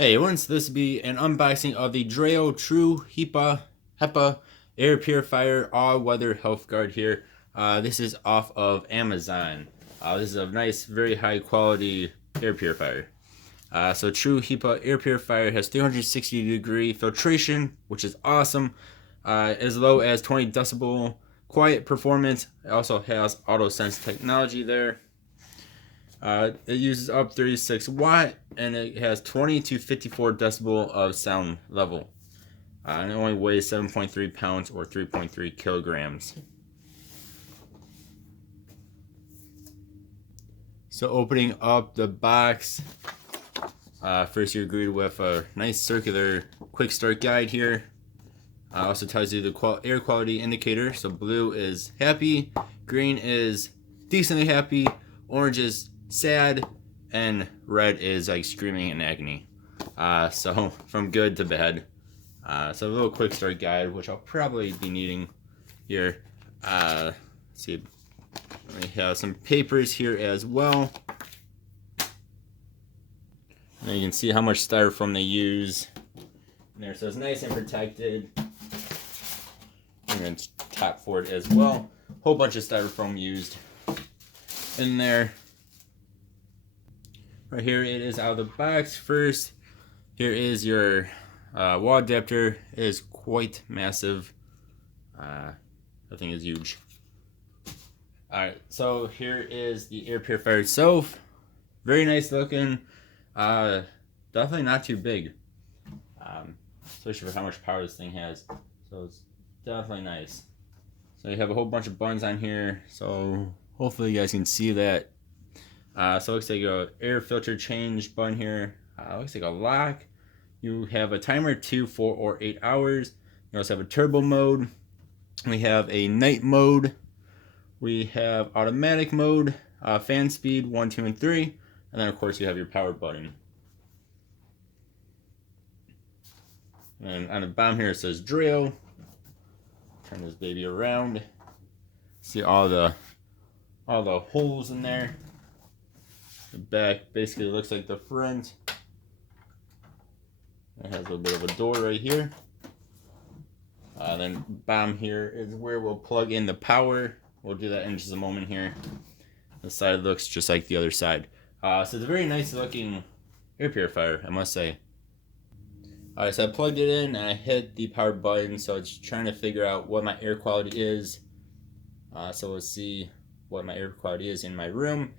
Hey, once this be an unboxing of the Dreo True HEPA Air Purifier All-Weather Health Guard here. This is off of Amazon. This is a nice, very high quality air purifier. So True HEPA Air Purifier has 360 degree filtration, which is awesome. As low as 20 decibel quiet performance. It also has auto sense technology there. It uses up 36 watt and it has 20 to 54 decibel of sound level. And it only weighs 7.3 pounds or 3.3 kilograms. So opening up the box, first you're greeted with a nice circular quick start guide here. Also tells you the air quality indicator. So blue is happy, green is decently happy, orange is sad, and red is like screaming in agony. So from good to bad. So a little quick start guide, which I'll probably be needing here. Let's see, we have some papers here as well. And you can see how much styrofoam they use in there, so it's nice and protected. And then top for it as well. Whole bunch of styrofoam used in there. Right here it is out of the box. First, here is your wall adapter. It is quite massive. That thing is huge. Alright, so here is the air purifier itself. Very nice looking. Definitely not too big. Especially for how much power this thing has. So it's definitely nice. So you have a whole bunch of buttons on here. So hopefully you guys can see that. So it looks like a air filter change button here. Looks like a lock. You have a timer 2, 4, or 8 hours. You also have a turbo mode. We have a night mode. We have automatic mode, fan speed 1, 2, and 3. And then of course you have your power button. And on the bottom here it says Dreo. Turn this baby around. See all the holes in there. The back basically looks like the front. It has a little bit of a door right here. Then bottom here is where we'll plug in the power. We'll do that in just a moment here. The side looks just like the other side. So it's a very nice looking air purifier, I must say. Alright, so I plugged it in and I hit the power button, so it's trying to figure out what my air quality is. So we'll see what my air quality is in my room.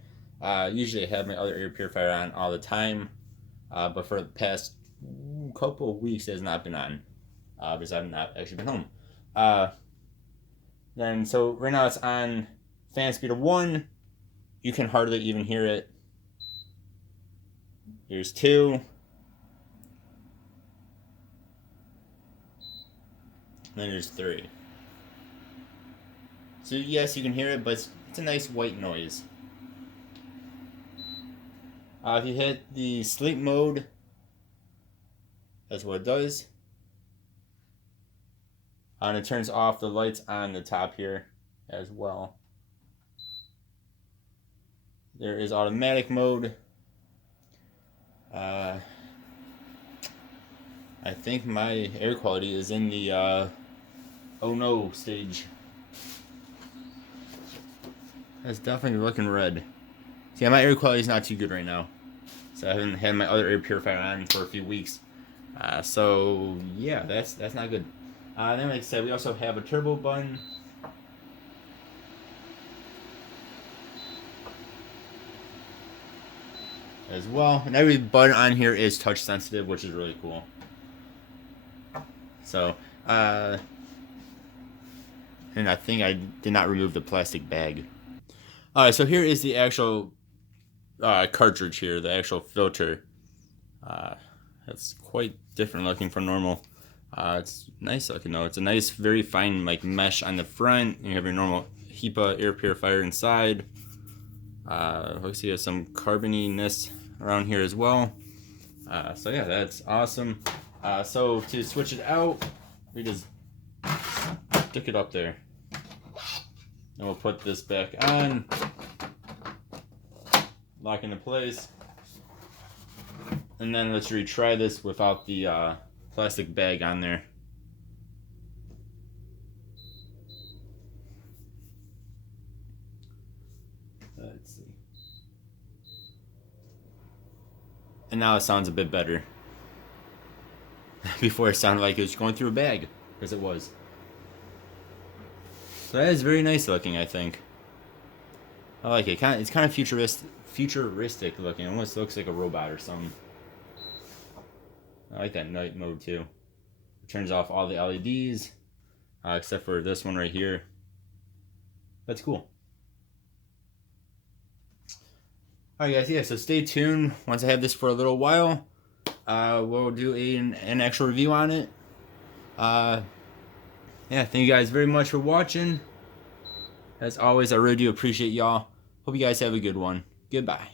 Usually I have my other air purifier on all the time, but for the past couple of weeks it has not been on, because I've not actually been home. So right now it's on fan speed of 1. You can hardly even hear it. Here's 2. And then there's 3. So yes, you can hear it, but it's a nice white noise. If you hit the sleep mode, that's what it does. And it turns off the lights on the top here as well. There is automatic mode. I think my air quality is in the oh no stage. That's definitely looking red. Yeah, my air quality is not too good right now. So I haven't had my other air purifier on for a few weeks. So yeah, that's not good. Then like I said, we also have a turbo button. As well. And every button on here is touch sensitive, which is really cool. So, and I think I did not remove the plastic bag. Alright, so here is the actual cartridge here, the actual filter. That's quite different looking from normal. It's nice looking though. It's a nice, very fine like mesh on the front. You have your normal HEPA air purifier inside. Looks like you have some carboniness around here as well. So yeah, that's awesome. So to switch it out, we just stick it up there. And we'll put this back on. Lock into place. And then let's retry this without the plastic bag on there. Let's see. And now it sounds a bit better. Before it sounded like it was going through a bag, because it was. So that is very nice looking, I think. I like it. It's kind of futuristic looking. It almost looks like a robot or something. I like that night mode too. It turns off all the LEDs, except for this one right here. That's cool. Alright guys, yeah, so stay tuned. Once I have this for a little while, we'll do an actual review on it. Yeah, thank you guys very much for watching. As always, I really do appreciate y'all. Hope you guys have a good one. Goodbye.